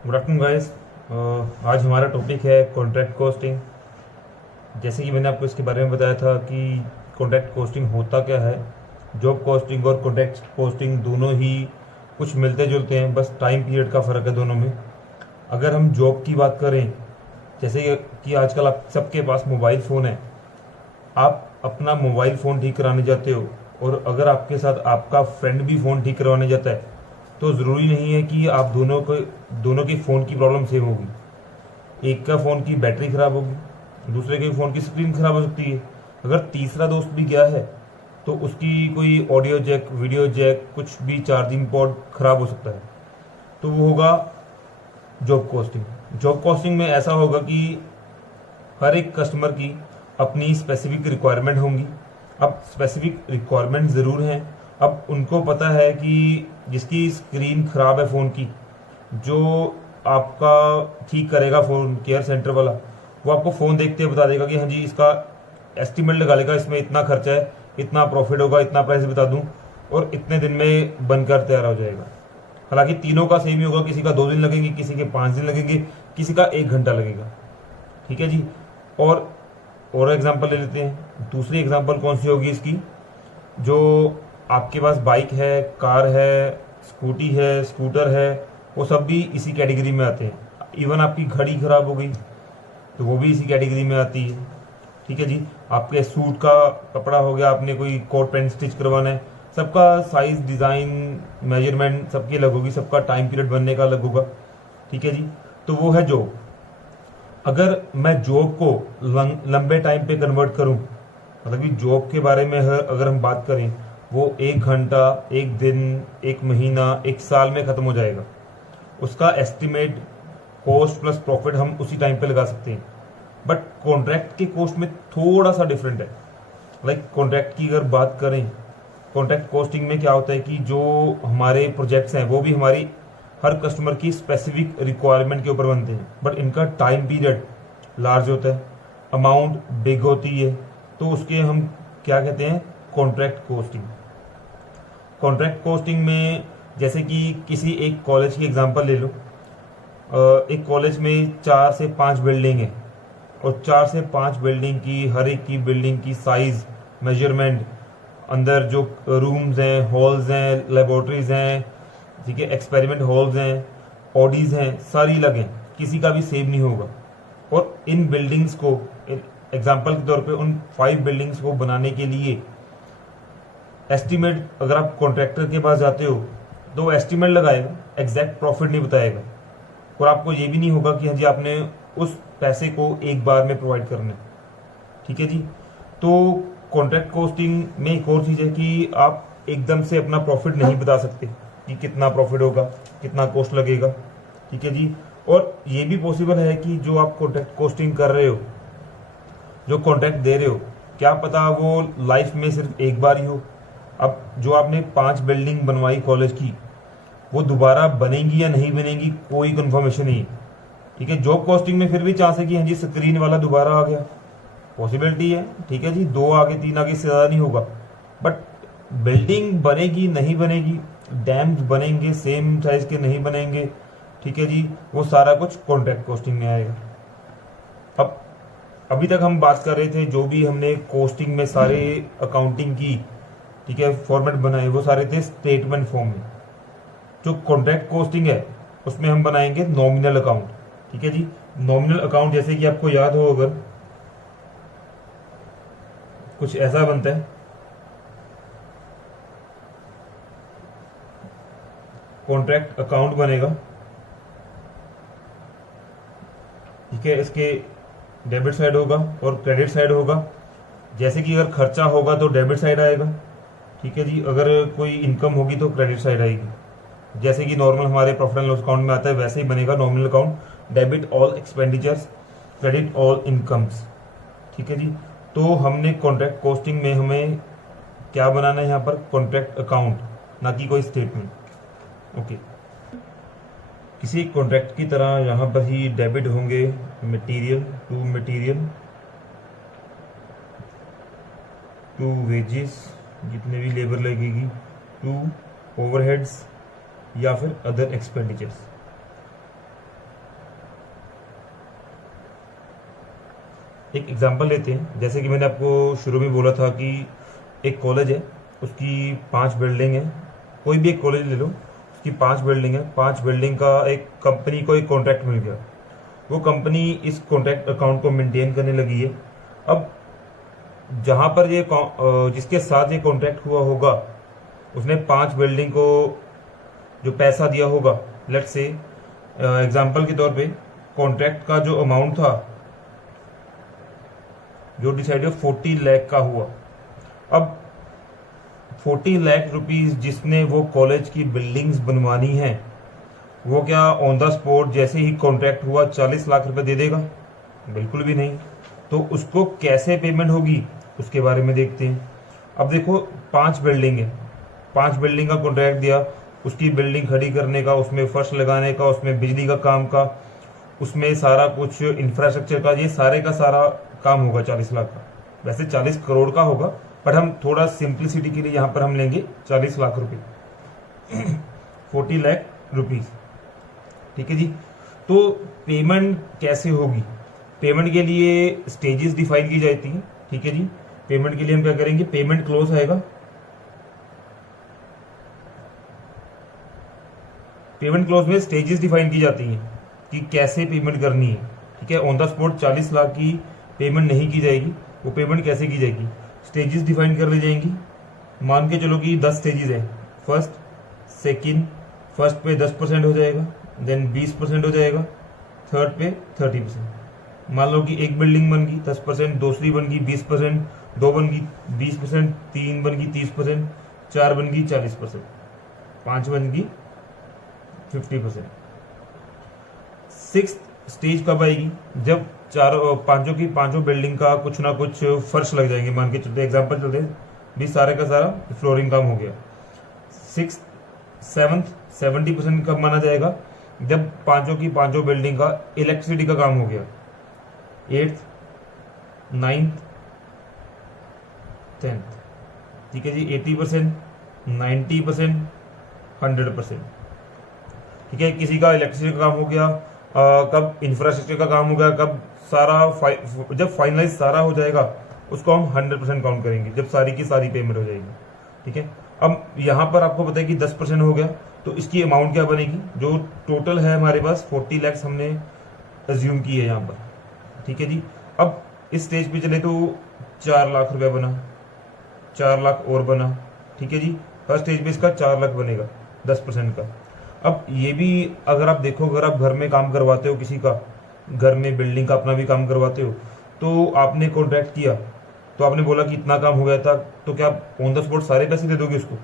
Good afternoon guys. आज हमारा topic है कॉन्ट्रैक्ट कॉस्टिंग। जैसे कि मैंने आपको इसके बारे में बताया था कि कॉन्ट्रैक्ट कॉस्टिंग होता क्या है। जॉब कॉस्टिंग और कॉन्ट्रैक्ट कॉस्टिंग दोनों ही कुछ मिलते जुलते हैं, बस टाइम पीरियड का फ़र्क है दोनों में। अगर हम जॉब की बात करें, जैसे कि आजकल आप सबके पास मोबाइल फ़ोन है, आप अपना मोबाइल फ़ोन ठीक कराने जाते हो और अगर आपके साथ आपका फ्रेंड भी फ़ोन ठीक करवाने जाता है तो ज़रूरी नहीं है कि आप दोनों के फ़ोन की प्रॉब्लम सेम होगी। एक का फ़ोन की बैटरी ख़राब होगी, दूसरे के फ़ोन की स्क्रीन ख़राब हो सकती है। अगर तीसरा दोस्त भी गया है तो उसकी कोई ऑडियो जैक, वीडियो जैक, कुछ भी चार्जिंग पोर्ट ख़राब हो सकता है। तो वो होगा जॉब कॉस्टिंग। जॉब कॉस्टिंग में ऐसा होगा कि हर एक कस्टमर की अपनी स्पेसिफिक रिक्वायरमेंट होंगी। अब स्पेसिफिक रिक्वायरमेंट ज़रूर हैं। अब उनको पता है कि जिसकी स्क्रीन ख़राब है फ़ोन की, जो आपका ठीक करेगा फ़ोन केयर सेंटर वाला, वो आपको फ़ोन देखते हुए बता देगा कि हाँ जी, इसका एस्टिमेट लगा लेगा, इसमें इतना खर्चा है, इतना प्रॉफिट होगा, इतना प्राइस बता दूं और इतने दिन में बनकर तैयार हो जाएगा। हालांकि तीनों का सेम ही होगा, किसी का 2 दिन लगेंगे, किसी के 5 दिन लगेंगे, किसी का 1 घंटा लगेगा। ठीक है जी। और एग्जांपल ले लेते हैं। दूसरी एग्जांपल कौन सी होगी इसकी, जो आपके पास बाइक है, कार है, स्कूटी है, स्कूटर है, वो सब भी इसी कैटेगरी में आते हैं। इवन आपकी घड़ी खराब हो गई तो वो भी इसी कैटेगरी में आती है। ठीक है जी। आपके सूट का कपड़ा हो गया, आपने कोई कोट पैंट स्टिच करवाना है, सबका साइज, डिज़ाइन, मेजरमेंट सबकी अलग होगी, सबका टाइम पीरियड बनने का अलग होगा। ठीक है जी। तो वो है जॉब। अगर मैं जॉब को लंबे टाइम पे कन्वर्ट करूं, मतलब कि जॉब के बारे में अगर हम बात करें, वो 1 घंटा, 1 दिन, 1 महीना, 1 साल में ख़त्म हो जाएगा। उसका एस्टिमेट, कॉस्ट प्लस प्रॉफिट हम उसी टाइम पे लगा सकते हैं। बट कॉन्ट्रैक्ट के कॉस्ट में थोड़ा सा डिफरेंट है। कॉन्ट्रैक्ट की अगर बात करें, कॉन्ट्रैक्ट कॉस्टिंग में क्या होता है कि जो हमारे प्रोजेक्ट्स हैं वो भी हमारी हर कस्टमर की स्पेसिफिक रिक्वायरमेंट के ऊपर बनते हैं, बट इनका टाइम पीरियड लार्ज होता है, अमाउंट बिग होती है। तो उसके हम क्या कहते हैं, कॉन्ट्रैक्ट कॉस्टिंग। कॉन्ट्रैक्ट कॉस्टिंग में जैसे कि किसी एक कॉलेज की एग्जांपल ले लो। एक कॉलेज में 4 से 5 बिल्डिंग है और 4 से 5 बिल्डिंग की, हर एक की बिल्डिंग की साइज, मेजरमेंट, अंदर जो रूम्स हैं, हॉल्स हैं, लेबोरेटरीज हैं, ठीक है, एक्सपेरिमेंट हॉल्स हैं, ऑडीज हैं, सारी अलग हैं, किसी का भी सेम नहीं होगा। और इन बिल्डिंग्स को, एग्जाम्पल के तौर पे उन 5 बिल्डिंग्स को बनाने के लिए एस्टिमेट, अगर आप कॉन्ट्रैक्टर के पास जाते हो तो वो एस्टिमेट लगाएगा, एग्जैक्ट प्रॉफिट नहीं बताएगा। और आपको ये भी नहीं होगा कि हाँ जी आपने उस पैसे को एक बार में प्रोवाइड करना है। ठीक है जी। तो कॉन्ट्रैक्ट कॉस्टिंग में एक और चीज़ है कि आप एकदम से अपना प्रॉफिट नहीं बता सकते कि कितना प्रॉफिट होगा, कितना कॉस्ट लगेगा। ठीक है जी। और ये भी पॉसिबल है कि जो आप कॉन्ट्रैक्ट कॉस्टिंग कर रहे हो, जो कॉन्ट्रैक्ट दे रहे हो, क्या पता वो लाइफ में सिर्फ एक बार ही हो। अब जो आपने 5 बिल्डिंग बनवाई कॉलेज की, वो दोबारा बनेंगी या नहीं बनेंगी कोई कंफर्मेशन नहीं। ठीक है। जॉब कॉस्टिंग में फिर भी चांस है कि हाँ जी स्क्रीन वाला दोबारा आ गया, पॉसिबिलिटी है। ठीक है जी, 2 आगे 3 आगे से ज़्यादा नहीं होगा। बट बिल्डिंग बनेगी नहीं बनेगी, डैम्स बनेंगे सेम साइज के नहीं बनेंगे, ठीक है जी, वो सारा कुछ कॉन्ट्रैक्ट कॉस्टिंग में आएगा। अब अभी तक हम बात कर रहे थे, जो भी हमने कॉस्टिंग में सारे अकाउंटिंग की, ठीक है, फॉर्मेट बनाए, वो सारे थे स्टेटमेंट फॉर्म में। जो कॉन्ट्रैक्ट कॉस्टिंग है उसमें हम बनाएंगे नॉमिनल अकाउंट। ठीक है जी। नॉमिनल अकाउंट जैसे कि आपको याद हो, अगर कुछ ऐसा बनता है, कॉन्ट्रैक्ट अकाउंट बनेगा। ठीक है। इसके डेबिट साइड होगा और क्रेडिट साइड होगा। जैसे कि अगर खर्चा होगा तो डेबिट साइड आएगा। ठीक है जी। अगर कोई इनकम होगी तो क्रेडिट साइड आएगी। जैसे कि नॉर्मल हमारे प्रॉफिट एंड लॉस अकाउंट में आता है, वैसे ही बनेगा nominal account. Debit all expenditures, credit all incomes. ठीक है जी। तो हमने कॉन्ट्रैक्ट कॉस्टिंग में हमें क्या बनाना है यहाँ पर, कॉन्ट्रैक्ट अकाउंट, ना कि कोई स्टेटमेंट। ओके। किसी कॉन्ट्रैक्ट की तरह यहाँ पर ही डेबिट होंगे मटेरियल टू वेजेस, जितने भी लेबर लगेगी, टू ओवरहेड्स या फिर अदर एक्सपेंडिचर्स। एक एग्जांपल लेते हैं। जैसे कि मैंने आपको शुरू में बोला था कि एक कॉलेज है, उसकी 5 बिल्डिंग है। कोई भी एक कॉलेज ले लो, उसकी 5 बिल्डिंग है। 5 बिल्डिंग का एक कंपनी को एक कॉन्ट्रैक्ट मिल गया। वो कंपनी इस कॉन्ट्रैक्ट अकाउंट को मेंटेन करने लगी है। अब जहाँ पर जिसके साथ ये कॉन्ट्रैक्ट हुआ होगा, उसने 5 बिल्डिंग को जो पैसा दिया होगा, लेट्स से एग्जांपल के तौर पे कॉन्ट्रैक्ट का जो अमाउंट था, जो डिसाइड 40 लाख का हुआ। अब 40 लाख रुपीस जिसने वो कॉलेज की बिल्डिंग्स बनवानी है, वो क्या ऑन द स्पॉट जैसे ही कॉन्ट्रैक्ट हुआ 40 लाख रुपए दे देगा? बिल्कुल भी नहीं। तो उसको कैसे पेमेंट होगी, उसके बारे में देखते हैं। अब देखो 5 बिल्डिंग है, 5 बिल्डिंग का कॉन्ट्रैक्ट दिया, उसकी बिल्डिंग खड़ी करने का, उसमें फर्श लगाने का, उसमें बिजली का काम का, उसमें सारा कुछ इंफ्रास्ट्रक्चर का, ये सारे का सारा काम होगा 40 लाख का। वैसे 40 करोड़ का होगा, पर हम थोड़ा सिंप्लिसिटी के लिए यहाँ पर हम लेंगे 40 लाख रुपए 40 लाख रुपीज। ठीक है जी। तो पेमेंट कैसे होगी? पेमेंट के लिए स्टेजेस डिफाइन की जाती है। ठीक है जी। पेमेंट के लिए हम क्या करेंगे, पेमेंट क्लोज आएगा। पेमेंट क्लोज में स्टेजेस डिफाइन की जाती हैं कि कैसे पेमेंट करनी है। ठीक है। ऑन द स्पॉट 40 लाख की पेमेंट नहीं की जाएगी, वो पेमेंट कैसे की जाएगी, स्टेजेस डिफाइन कर ली जाएंगी। मान के चलो कि 10 स्टेजेस है, फर्स्ट सेकंड, फर्स्ट पे 10% हो जाएगा, देन 20% हो जाएगा, थर्ड पे 30%। मान लो कि एक बिल्डिंग बन गई 10%, दूसरी बन गई 20%, 2 बन गई 20%, 3 बन गई 30%, 4 बन गई 40%, 5 बन गई 50%। 6th स्टेज कब आएगी, जब पांचों की पांचों बिल्डिंग का कुछ ना कुछ फर्श लग जाएंगे। मान के चलते एग्जांपल चलते भी सारे का सारा फ्लोरिंग काम हो गया। 6th 7th 70% कब माना जाएगा, जब पांचों की पांचों बिल्डिंग का इलेक्ट्रिसिटी का काम हो गया। 8th 9th 10th। ठीक है जी। 80%, 90%, 100%। ठीक है। किसी का इलेक्ट्रिसिटी का काम हो गया, कब इंफ्रास्ट्रक्चर का काम हो गया, कब सारा जब फाइनलाइज सारा हो जाएगा, उसको हम 100% काउंट करेंगे, जब सारी की सारी पेमेंट हो जाएगी। ठीक है। अब यहाँ पर आपको पता है कि 10% हो गया, तो इसकी अमाउंट क्या बनेगी, जो टोटल है हमारे पास 40 लाख हमने अज्यूम की है यहाँ पर। ठीक है जी। अब इस स्टेज पे चले तो 4 लाख रुपया बना, 4 लाख और बना। ठीक है जी। हर स्टेज पे इसका 4 लाख बनेगा 10% का। अब ये भी अगर आप देखो, अगर आप घर में काम करवाते हो, किसी का घर में बिल्डिंग का अपना भी काम करवाते हो, तो आपने कॉन्ट्रैक्ट किया, तो आपने बोला कि इतना काम हो गया था, तो क्या आप ऑन द स्पॉट सारे पैसे दे दोगे उसको?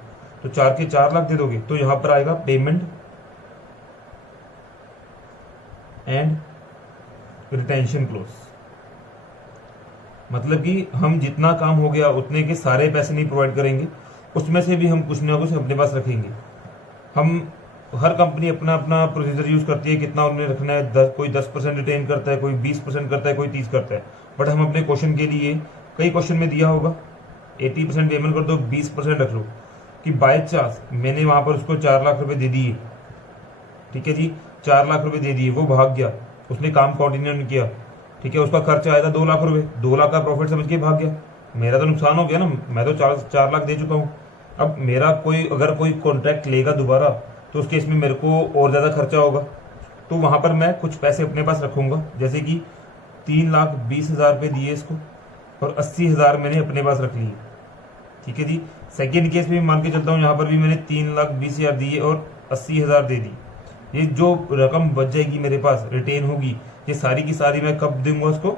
तो 4 के 4 लाख दे दोगे। तो यहां पर आएगा पेमेंट एंड रिटेंशन क्लोज। मतलब कि हम जितना काम हो गया उतने के सारे पैसे नहीं प्रोवाइड करेंगे, उसमें से भी हम कुछ ना कुछ अपने पास रखेंगे। हम हर कंपनी अपना अपना प्रोसीजर यूज करती है, कितना उन्हें रखना है। कोई 10% रिटेन करता है, कोई 20% करता है, कोई 30 करता है। बट हम अपने क्वेश्चन के लिए, कई क्वेश्चन में दिया होगा 80% पेमेंट कर दो, 20% रख लो, कि बाय चांस मैंने वहां पर उसको 4 लाख रुपए दे दिए। ठीक है जी। 4 लाख रुपए दे दिए, वो भाग गया, उसने काम कंटिन्यू नहीं किया। ठीक है। उसका खर्चा आया था 2 लाख रुपए, 2 लाख का प्रॉफिट समझ के भाग गया, मेरा तो नुकसान हो गया ना, मैं तो 4 लाख दे चुका हूँ। अब मेरा अगर कोई कॉन्ट्रैक्ट लेगा दोबारा, तो उस केस में मेरे को और ज्यादा खर्चा होगा, तो वहां पर मैं कुछ पैसे अपने पास रखूंगा। जैसे कि 3,20,000 रुपए दिए इसको, और 80,000 मैंने अपने पास रख लिए। ठीक है जी। सेकेंड केस में मान के चलता हूँ, यहाँ पर भी मैंने 3,20,000 दिए और 80,000 दे दी। ये जो रकम बच जाएगी मेरे पास, रिटेन होगी, ये सारी की सारी मैं कब दूंगा उसको,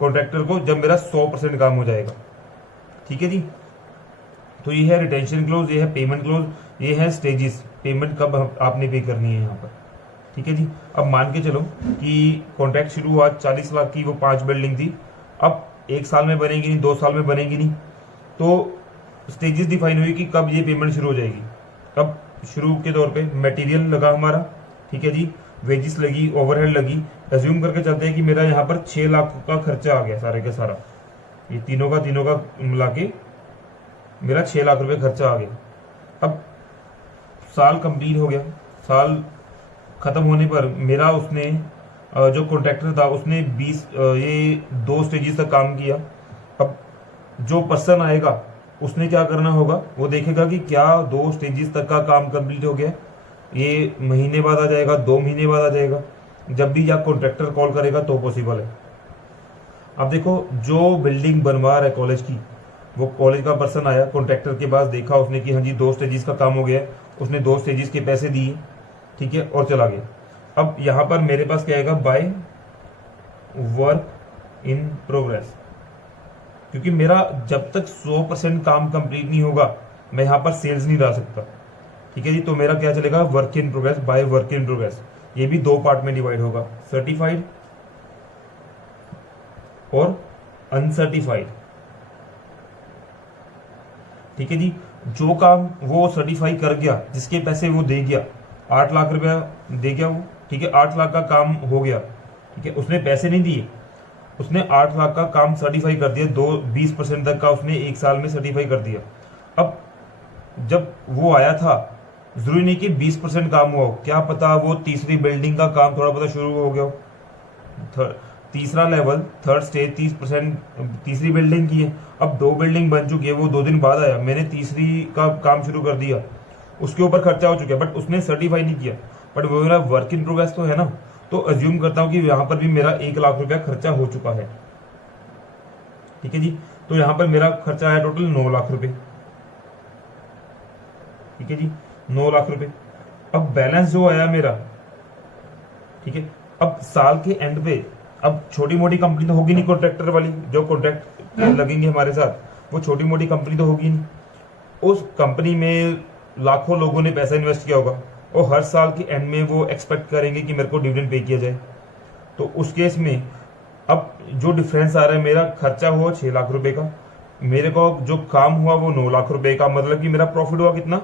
कॉन्ट्रैक्टर को, जब मेरा 100% काम हो जाएगा। ठीक है जी। तो ये है रिटेंशन क्लोज, ये है पेमेंट क्लोज, ये है स्टेजेस, पेमेंट कब आपने पे करनी है यहाँ पर। ठीक है जी। अब मान के चलो कि कॉन्ट्रैक्ट शुरू हुआ 40 लाख की, वो 5 बिल्डिंग थी। अब 1 साल में बनेगी नहीं, 2 साल में बनेगी नहीं, तो स्टेजेस डिफाइन हुई कि कब ये पेमेंट शुरू हो जाएगी। अब शुरू के तौर पे मटेरियल लगा हमारा। ठीक है जी। वेजिस लगी, ओवरहेड लगी। एज्यूम करके चलते हैं कि मेरा यहाँ पर 6 लाख का खर्चा आ गया सारे का सारा, ये तीनों का मिला के मेरा 6 लाख रुपए खर्चा आ गया। अब साल कंप्लीट हो गया, साल खत्म होने पर मेरा उसने जो कॉन्ट्रैक्टर था उसने 20 ये 2 स्टेजेस तक काम किया। अब जो पर्सन आएगा उसने क्या करना होगा, वो देखेगा कि क्या 2 स्टेजेस तक का काम कंप्लीट हो गया, ये महीने बाद आ जाएगा, 2 महीने बाद आ जाएगा, जब भी या कॉन्ट्रैक्टर कॉल करेगा तो पॉसिबल है। अब देखो, जो बिल्डिंग बनवा रहा है कॉलेज की, वो कॉलेज का पर्सन आया कॉन्ट्रैक्टर के पास, देखा उसने कि हाँ जी 2 स्टेजेस का काम हो गया है, उसने 2 स्टेजेस के पैसे दिए, ठीक है, और चला गया। अब यहां पर मेरे पास क्या आएगा, बाय वर्क इन प्रोग्रेस, क्योंकि मेरा जब तक 100% काम कंप्लीट नहीं होगा मैं यहां पर सेल्स नहीं डाल सकता, ठीक है जी। तो मेरा क्या चलेगा, work in progress, by work in progress. ये भी 2 पार्ट में डिवाइड होगा, सर्टिफाइड और अनसर्टिफाइड, ठीक है जी। जो काम वो सर्टिफाई कर गया, जिसके पैसे वो दे गया, 8 लाख रुपया दे गया वो, ठीक है, 8 लाख का काम हो गया, ठीक है, उसने पैसे नहीं दिए, उसने 8 लाख का काम सर्टिफाई कर दिया, 20% तक का उसने 1 साल में सर्टिफाई कर दिया। अब जब वो आया था, जरूरी नहीं कि 20% काम हुआ हो, क्या पता वो तीसरी बिल्डिंग का काम थोड़ा बहुत शुरू हो गया हो, तीसरा लेवल, थर्ड स्टेज 30% तीसरी बिल्डिंग की है। अब 2 बिल्डिंग बन चुकी है, वो 2 दिन बाद आया, मैंने तीसरी का काम शुरू कर दिया, उसके ऊपर खर्चा हो चुका है, बट उसने सर्टिफाई नहीं किया, बट वो मेरा वर्क इन प्रोग्रेस तो है ना, तो अज्यूम करता हूं कि यहां पर भी मेरा 1 लाख रुपया खर्चा हो चुका है, ठीक है जी। तो यहां पर मेरा खर्चा आया टोटल 9 लाख रुपए, ठीक है जी, 9 लाख रुपए। अब बैलेंस जो आया मेरा, ठीक है, अब साल के एंड पे, अब छोटी मोटी कंपनी तो होगी नहीं कॉन्ट्रैक्टर वाली, जो कॉन्ट्रैक्ट लगेंगे हमारे साथ, वो छोटी मोटी कंपनी तो होगी नहीं, उस कंपनी में लाखों लोगों ने पैसा इन्वेस्ट किया होगा, और हर साल के एंड में वो एक्सपेक्ट करेंगे कि मेरे को डिविडेंड पे किया जाए। तो उस केस में अब जो डिफरेंस आ रहा है, मेरा खर्चा हुआ 6 लाख रुपए का, मेरे को जो काम हुआ वो 9 लाख रुपए का, मतलब कि मेरा प्रॉफिट हुआ कितना,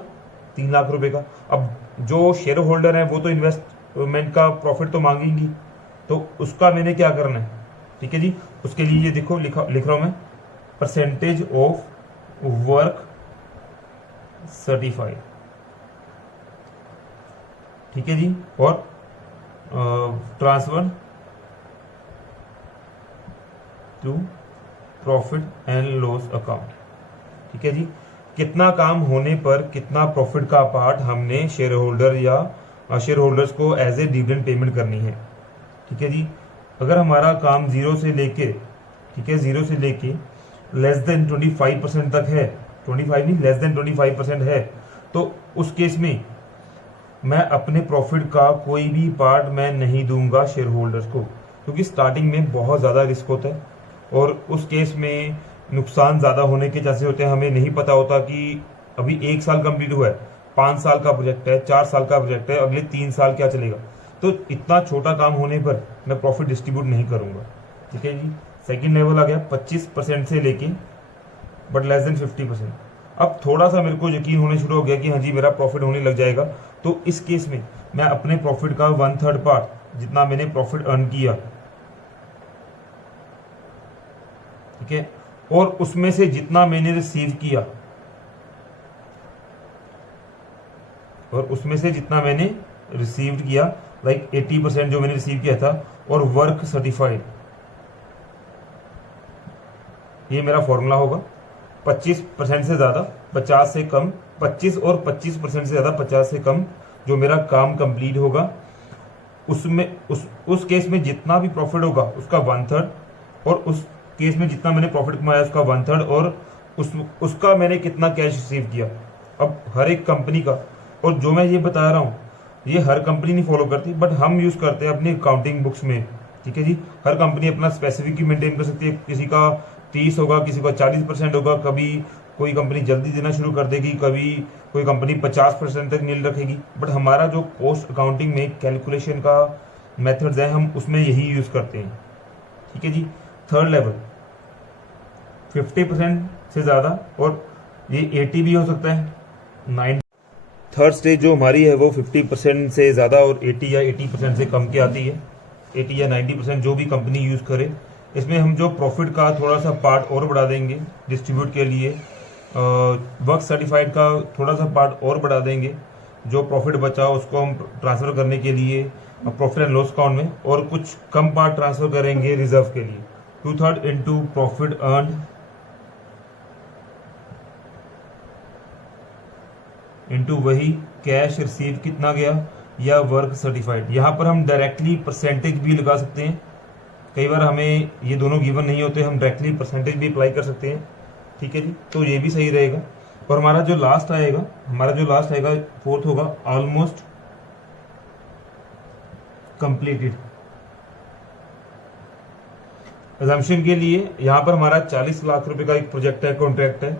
3 लाख रुपए का। अब जो शेयर होल्डर है वो तो इन्वेस्टमेंट का प्रॉफिट तो मांगेंगी, तो उसका मैंने क्या करना है, ठीक है जी। उसके लिए ये देखो लिख रहा हूं मैं, परसेंटेज ऑफ वर्क सर्टिफाइड, ठीक है जी, और transfer to profit and loss account, ठीक है जी। कितना काम होने पर कितना प्रॉफिट का पार्ट हमने शेयर होल्डर या शेयर होल्डर्स को एज ए डिविडेंड पेमेंट करनी है, ठीक है जी। अगर हमारा काम 0 से लेके, ठीक है, 0 से लेके लेस देन 25% तक है, 25 नहीं, लेस देन 25% है, तो उस केस में मैं अपने प्रॉफिट का कोई भी पार्ट मैं नहीं दूंगा शेयर होल्डर्स को, क्योंकि स्टार्टिंग में बहुत ज़्यादा रिस्क होता है, और उस केस में नुकसान ज़्यादा होने के चांसेस होते हैं। हमें नहीं पता होता कि अभी 1 साल कंप्लीट हुआ है, 5 साल का प्रोजेक्ट है, 4 साल का प्रोजेक्ट है, अगले 3 साल क्या चलेगा, तो इतना छोटा काम होने पर मैं प्रॉफिट डिस्ट्रीब्यूट नहीं करूंगा, ठीक है जी। सेकेंड लेवल आ गया 25% से लेके बट लेस देन 50%। अब थोड़ा सा मेरे को यकीन होने शुरू हो गया कि हाँ जी मेरा प्रॉफिट होने लग जाएगा, तो इस केस में मैं अपने प्रॉफिट का 1/3 पार्ट, जितना मैंने प्रॉफिट अर्न किया, ठीक है, और उसमें से जितना मैंने रिसीव किया, और उसमें से जितना मैंने रिसीव किया, लाइक 80% जो मैंने रिसीव किया था, और वर्क सर्टिफाइड, ये मेरा फॉर्मूला होगा। 25% से ज्यादा 50 से कम, 25 और 25% से ज्यादा 50 से कम जो मेरा काम कंप्लीट होगा, उसमें उस केस में जितना भी प्रॉफिट होगा उसका 1/3, और उस केस में जितना मैंने प्रॉफिट कमाया उसका 1/3, और उसका मैंने कितना कैश रिसीव किया। अब हर एक कंपनी का, और जो मैं ये बता रहा हूँ ये हर कंपनी नहीं फॉलो करती, बट हम यूज करते हैं अपनी अकाउंटिंग बुक्स में, ठीक है जी। हर कंपनी अपना स्पेसिफिक मेंटेन कर सकती है, किसी का 30 होगा, किसी का 40% होगा, कभी कोई कंपनी जल्दी देना शुरू कर देगी, कभी कोई कंपनी 50% तक नील रखेगी, बट हमारा जो कॉस्ट अकाउंटिंग में कैलकुलेशन का मेथड्स है हम उसमें यही यूज करते हैं, ठीक है जी। थर्ड लेवल 50% से ज्यादा, और ये 80 भी हो सकता है, 9। थर्ड स्टेज जो हमारी है वो 50% से ज़्यादा और 80 या 80% से कम की आती है, 80 या 90% जो भी कंपनी यूज़ करे। इसमें हम जो प्रॉफिट का थोड़ा सा पार्ट और बढ़ा देंगे डिस्ट्रीब्यूट के लिए, वर्क सर्टिफाइड का थोड़ा सा पार्ट और बढ़ा देंगे, जो प्रॉफिट बचा उसको हम ट्रांसफ़र करने के लिए प्रॉफिट एंड लॉस अकाउंट में, और कुछ कम पार्ट ट्रांसफर करेंगे रिजर्व के लिए। 2/3 इंटू प्रॉफिट अर्न इंटू वही कैश रिसीव कितना गया या वर्क सर्टिफाइड। यहाँ पर हम डायरेक्टली परसेंटेज भी लगा सकते हैं, कई बार हमें ये दोनों गिवन नहीं होते, हम डायरेक्टली परसेंटेज भी अप्लाई कर सकते हैं। ठीक है जी, तो ये भी सही रहेगा। और हमारा जो लास्ट आएगा फोर्थ होगा ऑलमोस्ट कंप्लीटेड। अजम्पशन के लिए यहाँ पर हमारा 40 लाख रुपए का एक प्रोजेक्ट है, कॉन्ट्रैक्ट है।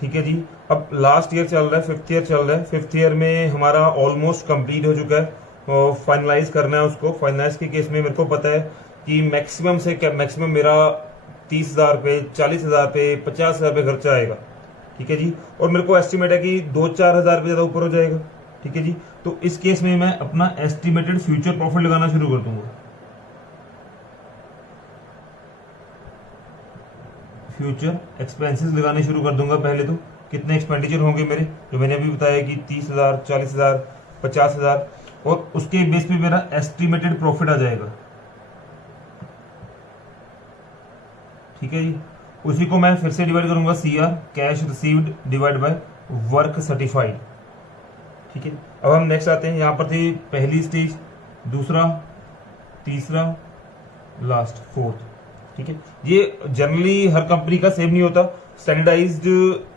ठीक है जी, अब लास्ट ईयर चल रहा है, 5th ईयर चल रहा है। 5th ईयर में हमारा ऑलमोस्ट कंप्लीट हो चुका है, और फाइनलाइज करना है उसको। फाइनलाइज के केस में मेरे को पता है कि मैक्सिमम से मैक्सिमम मेरा 30,000 रुपये, 40,000 रुपये, 50,000 रुपये खर्चा आएगा। ठीक है जी, और मेरे को एस्टिमेट है कि 2-4 हज़ार रुपये ज़्यादा ऊपर हो जाएगा। ठीक है जी, तो इस केस में मैं अपना एस्टिमेटेड फ्यूचर प्रॉफिट लगाना शुरू कर दूंगा। फ्यूचर एक्सपेंसेस लगाने शुरू कर दूंगा। पहले तो कितने एक्सपेंडिचर होंगे मेरे, जो मैंने अभी बताया कि 30,000, 40,000, 50,000, और उसके बेस पे मेरा एस्टिमेटेड प्रॉफिट आ जाएगा। ठीक है जी, उसी को मैं फिर से डिवाइड करूंगा CR cash received divide by work certified. ठीक है, अब हम नेक्स्ट आते हैं। यहाँ पर थी पहली स्टेज, दूसरा, तीसरा, लास्ट, फोर्थ। ठीक है, ये जनरली हर कंपनी का सेम नहीं होता, स्टैंडर्डाइज्ड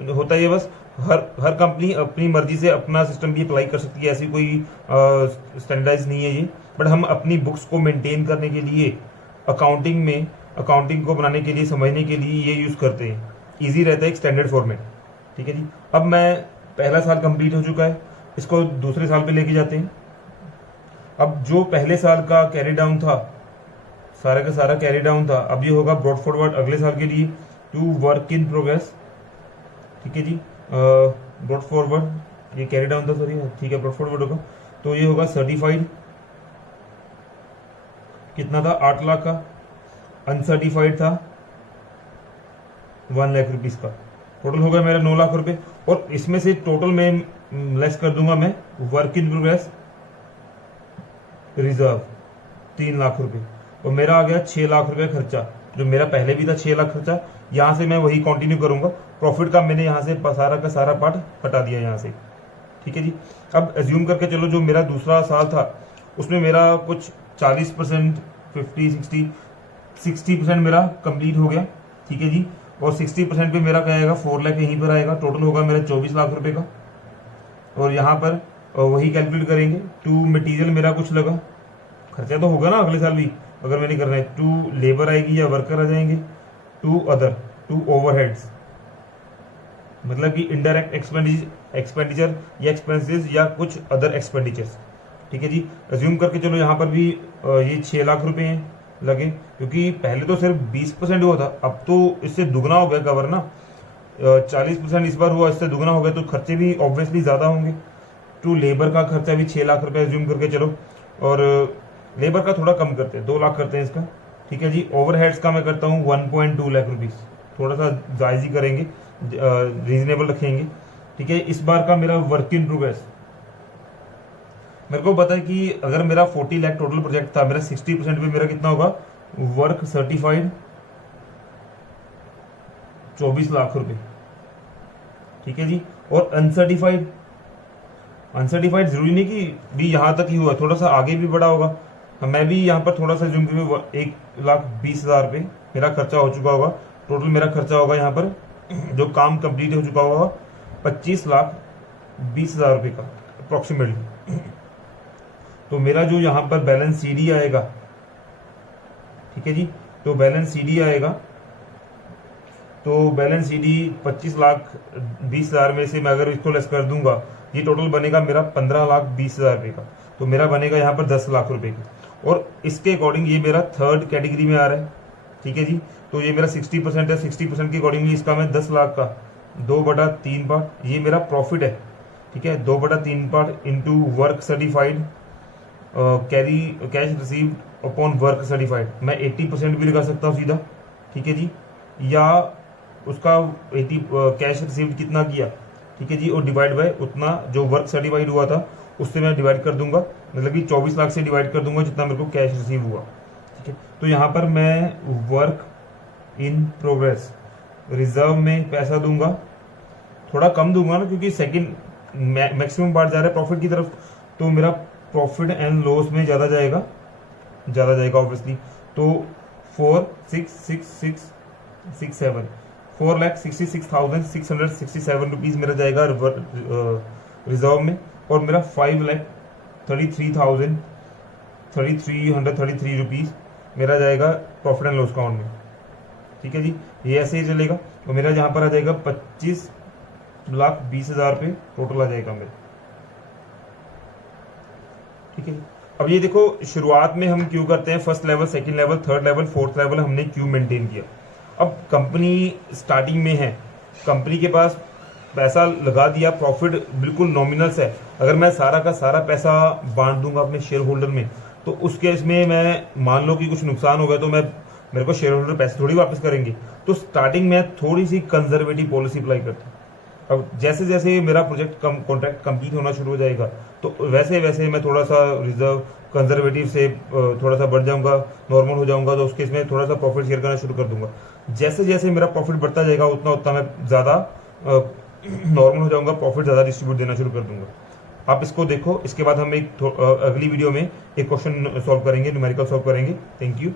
होता है ये। बस हर कंपनी अपनी मर्जी से अपना सिस्टम भी अप्लाई कर सकती है, ऐसी कोई स्टैंडर्डाइज नहीं है ये। बट हम अपनी बुक्स को मेंटेन करने के लिए, अकाउंटिंग को बनाने के लिए, समझने के लिए ये यूज करते हैं। इजी रहता है, एक स्टैंडर्ड फॉर्मेट। ठीक है जी, अब मैं पहला साल कंप्लीट हो चुका है, इसको दूसरे साल पे लेके जाते हैं। अब जो पहले साल का कैरी डाउन था, सारा का सारा कैरी डाउन था, अब ये होगा ब्रॉड फॉरवर्ड अगले साल के लिए टू वर्क इन प्रोग्रेस। ठीक है जी, ब्रॉड फॉरवर्ड, ये कैरी डाउन था, सॉरी, ठीक है, ब्रॉड फॉरवर्ड होगा। तो ये होगा सर्टिफाइड, कितना था, 8 लाख का। अनसर्टिफाइड था 1 लाख रुपीज का। टोटल हो गया मेरा 9 लाख रुपए, और इसमें से टोटल में लेस कर दूंगा मैं work in progress reserve 3 lakh रुपए, और मेरा आ गया 6 लाख रुपए खर्चा, जो मेरा पहले भी था 6 लाख खर्चा। यहां से मैं वही कंटिन्यू करूंगा। प्रॉफिट का मैंने यहां से सारा का सारा पार्ट हटा दिया यहां से। ठीक है जी, अब एज्यूम करके चलो जो मेरा दूसरा साल था उसमें मेरा कुछ 40%, 50, 60% मेरा कंप्लीट हो गया। ठीक है जी, और 60% पे मेरा क्या आएगा, 4 लाख यहीं पर आएगा। टोटल होगा मेरा 24 लाख रुपए का। और यहाँ पर वही कैलकुलेट करेंगे। टू मटेरियल मेरा कुछ लगा, खर्चा तो होगा ना अगले साल भी अगर मैंने करना है। टू लेबर आएगी या वर्कर आ जाएंगे। टू अदर, टू ओवरहेड्स, मतलब कि इनडायरेक्ट एक्सपेंडिचर या एक्सपेंसेस या कुछ अदर एक्सपेंडिचर्स। ठीक है जी, अज्यूम करके चलो यहाँ पर भी ये 6 लाख रुपए हैं लगे, क्योंकि पहले तो सिर्फ 20% हुआ था, अब तो इससे दुगना हो गया कवर ना। 40% इस बार हुआ, इससे दुगना हो गया, तो खर्चे भी ऑब्वियसली ज्यादा होंगे। टू लेबर का खर्चा भी 6 लाख रुपए अज्यूम करके चलो, और लेबर का थोड़ा कम करते हैं, 2 लाख करते हैं इसका। ठीक है जी, ओवरहेड्स का मैं करता हूँ 1.2 लाख रुपीज, थोड़ा सा जायज ही करेंगे, रीजनेबल रखेंगे। ठीक है, इस बार का मेरा वर्क इन प्रोग्रेस, मेरे को पता है कि अगर मेरा 40 लाख टोटल प्रोजेक्ट था, मेरा 60% पे मेरा कितना होगा, वर्क सर्टिफाइड 24 लाख रुपए। ठीक है जी, और अनसर्टिफाइड जरूरी नहीं कि भी यहां तक ही हुआ, थोड़ा सा आगे भी बढ़ा होगा। मैं भी यहाँ पर थोड़ा सा जूम करके 1,20,000 रुपये मेरा खर्चा हो चुका होगा। टोटल मेरा खर्चा होगा यहाँ पर जो काम कंप्लीट हो चुका होगा 25,20,000 रुपये का अप्रोक्सीमेटली। तो मेरा जो यहाँ पर बैलेंस CD आएगा, ठीक है जी, तो बैलेंस CD आएगा, तो बैलेंस CD 25,20,000 में से मैं अगर इसको लेस कर दूंगा, ये टोटल बनेगा मेरा 15,20,000 रुपये का। तो मेरा बनेगा यहाँ पर 10 लाख रुपए का, और इसके अकॉर्डिंग ये मेरा थर्ड कैटेगरी में आ रहा है। ठीक है जी, तो ये मेरा 60% है, 60% के अकॉर्डिंगली इसका मैं 10 लाख का 2/3 पार्ट, ये मेरा प्रॉफिट है। ठीक है, 2/3 part into work certified carry cash received upon work certified, मैं 80% भी लगा सकता हूँ सीधा। ठीक है जी, या उसका 80 कैश रिसीव्ड कितना किया, ठीक है जी, और डिवाइड बाय उतना जो वर्क सर्टिफाइड हुआ था उससे मैं डिवाइड कर दूंगा। मतलब कि 24 लाख से डिवाइड कर दूंगा जितना मेरे को कैश रिसीव हुआ, ठीक है। तो यहाँ पर मैं वर्क इन प्रोग्रेस रिजर्व में पैसा दूंगा, थोड़ा कम दूंगा ना, क्योंकि सेकंड मैक्सिमम पार्ट जा रहा है प्रॉफिट की तरफ, तो मेरा प्रॉफिट एंड लॉस में ज़्यादा जाएगा ऑब्वियसली। तो 4,66,667 रुपीज़ मेरा जाएगा रिजर्व में, और मेरा 5,33,333 रुपीज़ मेरा जाएगा प्रॉफिट एंड लॉस अकाउंट में, ठीक है जी। ये ऐसे ही चलेगा। तो मेरा यहाँ पर आ जाएगा 25,20,000 रुपये टोटल आ जाएगा मेरा, ठीक है जी। अब ये देखो, शुरुआत में हम क्यों करते हैं, first level, second level, third level, fourth level हमने क्यों मेंटेन किया। अब कंपनी स्टार्टिंग में है, कंपनी के पास पैसा लगा दिया, प्रॉफिट बिल्कुल नॉमिनल्स है। अगर मैं सारा का सारा पैसा बांट दूंगा अपने शेयर होल्डर में, तो उस केस में मैं मान लो कि कुछ नुकसान हो गया, तो मेरे को शेयर होल्डर पैसे थोड़ी वापस करेंगे। तो स्टार्टिंग में थोड़ी सी कंजर्वेटिव पॉलिसी अप्लाई करता हूँ। अब जैसे जैसे मेरा प्रोजेक्ट कॉन्ट्रैक्ट कंप्लीट होना शुरू हो जाएगा, तो वैसे वैसे मैं थोड़ा सा रिजर्व कंजर्वेटिव से थोड़ा सा बढ़ जाऊंगा, नॉर्मल हो जाऊंगा, तो उसके इसमें थोड़ा सा प्रॉफिट शेयर करना शुरू कर दूंगा। जैसे जैसे मेरा प्रॉफिट बढ़ता जाएगा उतना उतना मैं ज़्यादा नॉर्मल हो जाऊंगा, प्रॉफिट ज़्यादा डिस्ट्रीब्यूट देना शुरू कर दूंगा। आप इसको देखो, इसके बाद हम एक अगली वीडियो में एक क्वेश्चन सॉल्व करेंगे, न्यूमेरिकल सॉल्व करेंगे। Thank you.